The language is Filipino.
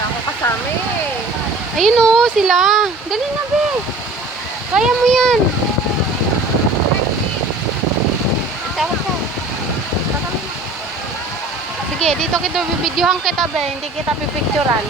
Wala akong kasama eh. Ayun o, sila. Dali na, be. Kaya mo yan. Tawag ka. Sige, dito kita bibidyohan kita, be. Hindi kita pipicturan.